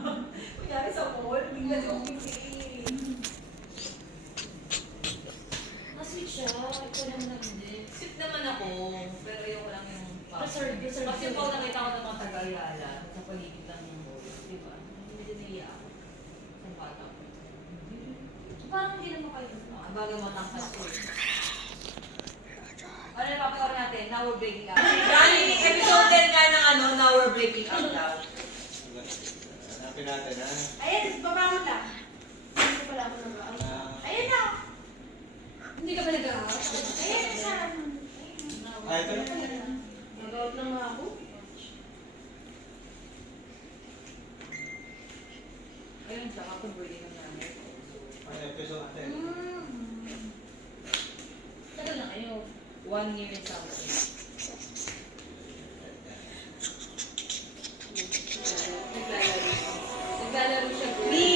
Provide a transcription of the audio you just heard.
Kunyari sa mall, bigla si Opie. Na-sweet siya. Ikaw naman hindi. Sweet naman ako, pero yung lang yung Reserve. Kasi pag nakita ko ng mga taga-Ayala, sa paligid lang ng mall, di ba? Hindi din naiya ako. Sa bata ko. Parang hindi naman kayo. Bagay mo tangkas ko. Ano yung papakawin natin? Now we're breaking up. Yan, episode 10 nga ng ano, Now we're breaking up daw. Hanapin natin, ha? Ayan, babangon lang. Hindi pala ako nag-aaral. Ayan na. Hindi ka ba nag-aaral? Ayan, sa ano. Ay, ito na. Nag-out lang nga ako. Ayun, saka kung birthday ng nanay ko. Ano episode natin? Tagal na kayo. 1 year and something. Naglalaro siya